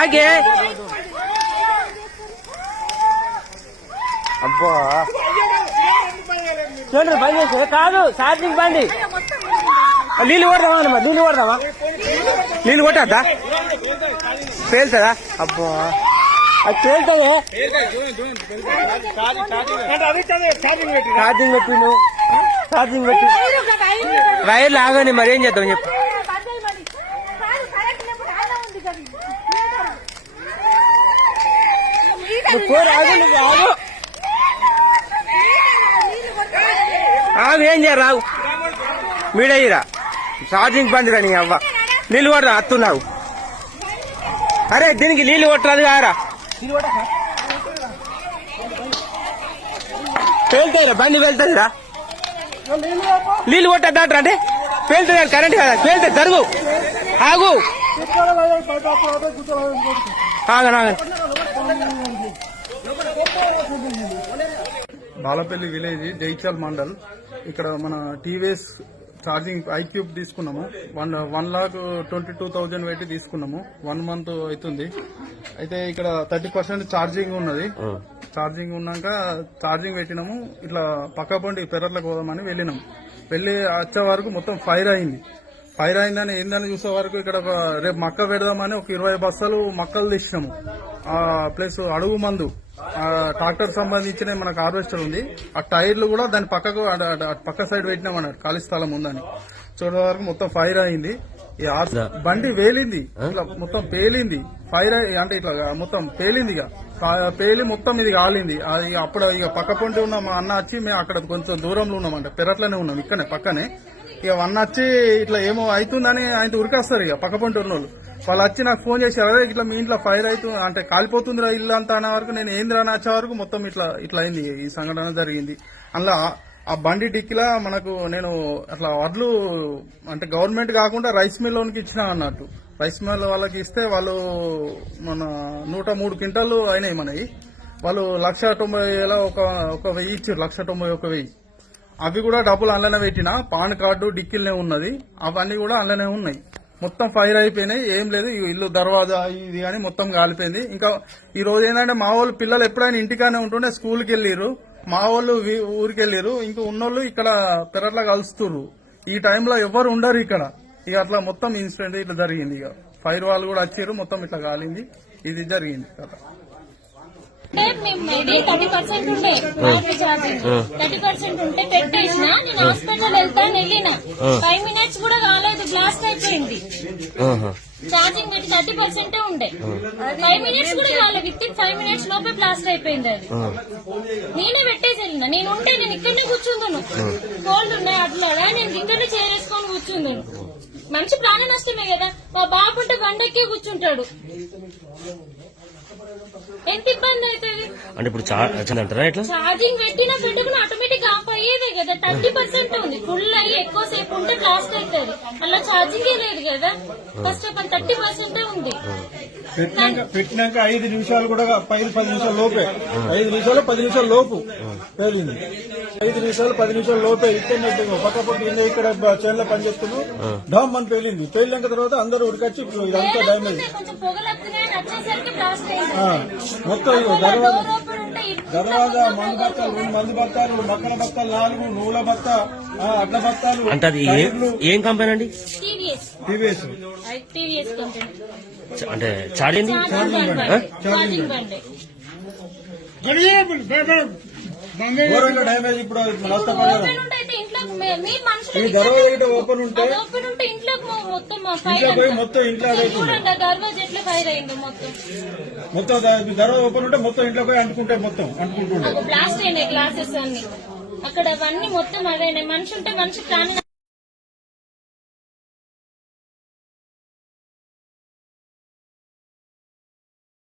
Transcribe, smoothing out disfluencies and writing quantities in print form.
ఆగే అబ్బా చూడండి బండి చేసి కాదు ఛార్జింగ్ బండి నీళ్ళు కొడదామా అన్నమా నీళ్ళు కొడదామా నీళ్ళు కొట్టద్దా పేలుతుందా అబ్బా అది పేలుతుంది ఛార్జింగ్ పెట్టిను ఛార్జింగ్ పెట్టి వైర్లు ఆగని మరి ఏం చేద్దాం చెప్పు ఆగు ఏం చేయరావు మీడయ్యిరా ఛార్జింగ్ బండి రా నీ అవ్వ నీళ్ళు కొట్టరా అత్తున్నావు అరే దీనికి నీళ్ళు కొట్టరాదు కారా పేలుతాయిరా బండి వెళ్తుందిరా నీళ్ళు కొట్టద్దాట్రా అంటే పేలుతుంది కరెంట్ కదా పేలుతుంది జరుగు ఆగు ఆగనాగ బాలపల్లి విలేజ్ జైచల్ మండల్. ఇక్కడ మన టీవీఎస్ ఛార్జింగ్ ఐక్యూబ్ తీసుకున్నాము. 1,22,000 పెట్టి తీసుకున్నాము. 1 month అవుతుంది. అయితే ఇక్కడ 30% ఛార్జింగ్ ఉన్నది. ఛార్జింగ్ ఉన్నాక ఛార్జింగ్ పెట్టినాము. ఇట్లా పక్క పండి పెరట్లకు పోదామని వెళ్ళినాము. వెళ్ళి వచ్చే వరకు మొత్తం ఫైర్ అయింది. ఫైర్ అయిందని ఏందని చూసే వరకు ఇక్కడ రేపు మక్క పెడదామని ఒక 20 బస్తాలు మక్కలు తెచ్చినాము. ప్లస్ అడుగు మందు ట్రాక్టర్ సంబంధించిన మనకు హార్వెస్టర్ ఉంది. ఆ టైర్లు కూడా దాని పక్కకు పక్క సైడ్ పెట్టినామన్నాడు ఖాళీ స్థలం ఉందని. చూడే వరకు మొత్తం ఫైర్ అయింది. బండి వేలింది, ఇట్లా మొత్తం పేలింది. ఫైర్ అంటే ఇట్లా మొత్తం పేలింది. ఇక పేలి మొత్తం ఇది కాలింది. అది అప్పుడు ఇక పక్క పొంటి ఉన్న మా అన్న వచ్చి మేము అక్కడ కొంచెం దూరంలో ఉన్నామంటే పెరట్లోనే ఉన్నాం, ఇక్కడనే పక్కనే. ఇక అన్న వచ్చి ఇట్లా ఏమో అవుతుందని ఆయన ఉరికేస్తారు. ఇక పక్క పొంటి ఉన్న వాళ్ళు వచ్చి నాకు ఫోన్ చేశారు, ఇట్లా మీ ఇంట్లో ఫైర్ అవుతుంది అంటే కాలిపోతుందిరా ఇల్లు అంతా అనే వరకు నేను ఏందిరా అని వచ్చే వరకు మొత్తం ఇట్లా అయింది. ఈ సంఘటన జరిగింది. అందులో ఆ బండి డిక్కిలా మనకు నేను అట్లా వడ్లు అంటే గవర్నమెంట్ కాకుండా రైస్ మిల్ లోనికి ఇచ్చినా అన్నట్టు. రైస్ మిల్ వాళ్ళకి ఇస్తే వాళ్ళు మన 103 క్వింటాలు అయినాయి మనవి. వాళ్ళు 1,90,000 ఒక 1,000 ఇచ్చారు. 1,91,000. అవి కూడా డబ్బులు అందులోనే పెట్టినా. పాన్ కార్డు డిక్కిల్నే ఉన్నది. అవన్నీ కూడా అందులోనే ఉన్నాయి. మొత్తం ఫైర్ అయిపోయినాయి. ఏం లేదు, ఇల్లు దర్వాజా ఇది కానీ మొత్తం కాలిపోయింది. ఇంకా ఈ రోజు ఏంటంటే మా వాళ్ళు పిల్లలు ఎప్పుడైనా ఇంటికానే ఉంటుండే స్కూల్కి వెళ్ళిరు, మా వాళ్ళు ఊరికి వెళ్ళిరు. ఇంకా ఉన్నోళ్ళు ఇక్కడ పెరట్లా కలుస్తున్నారు. ఈ టైంలో ఎవరు ఉండరు ఇక్కడ. ఇక అట్లా మొత్తం ఇన్సిడెంట్ ఇట్లా జరిగింది. ఇక ఫైర్ వాళ్ళు కూడా వచ్చారు, మొత్తం ఇట్లా కాలింది. ఇది జరిగింది కదా. 30% ఉండే 30% ఉంటే పెట్టేసిన నేను హాస్పిటల్ వెళ్తాను వెళ్ళిన 5 minutes కూడా కాలేదు, బ్లాస్ట్ అయిపోయింది. ఛార్జింగ్ పెట్టి 30% ఉండే 5 minutes కూడా కాలేదు. విత్ ఇన్ 5 minutes లోపే బ్లాస్ట్ అయిపోయింది. అది నేనే పెట్టేసి వెళ్ళిన. నేను ఉంటే నేను ఇక్కడనే కూర్చుందాను. కోల్డ్ ఉన్నాయి అట్లా నేను ఇక్కడనే చేరేసుకొని కూర్చుందాను. మంచి ప్రాణ నష్టమే కదా. మా బాబు ఉంటే బండెక్కే కూర్చుంటాడు. ఎంత ఇబ్బంది అవుతుంది అంటే ఇప్పుడు ఛార్జింగ్ పెట్టినా పెట్టుకుని ఆటోమేటిక్ ఆఫ్ అయ్యేదే కదా. 30% ఉంది. ఫుల్ అయ్యి ఎక్కువసేపు ఉంటే బ్లాస్ట్ అవుతుంది. అలా ఛార్జింగ్ లేదు కదా. ఫస్ట్ ఆఫ్ ఆల్ 30% ఉంది. పెట్టినాక 5 నిమిషాలు కూడా 10 నిమిషాల లోపే 5 నిమిషాలు 10 నిమిషాల లోపు పేలింది. 5 నిమిషాలు 10 నిమిషాల లోపే ఇంటర్నెట్ పక్క పక్క ఇక్కడ చేనులో పనిచేస్తున్నాం. డామ్ అని పేలింది. పేలినాక తర్వాత అందరూ ఉడికొచ్చి ఇదంతా డ్యామేజ్ మొత్తం దర్వాజా మందు బత్తాలు 2 మంది బత్తాలు, మక్కల బత్తాలు 4, నువ్వుల బత్త, అడ్ల బత్తాలు. అంటే ఏం కంపెనీ అండి? టీవీఎస్ అంటే ఛార్జింగ్ ఘోరంగా డ్యామేజ్. ఇప్పుడు నష్టపడాలి. ఈ దర్వాజా ఓపెన్ ఉంటే మొత్తం ఇంట్లో మొత్తం దర్వాజా ఓపెన్ ఉంటే మొత్తం ఇంట్లో పోయి అంటుకుంటే బ్లాస్ట్ అయినాయి గ్లాసెస్ అన్ని. అక్కడ అవన్నీ మొత్తం అదే మనిషి ఉంటే మనిషి ప్రాణి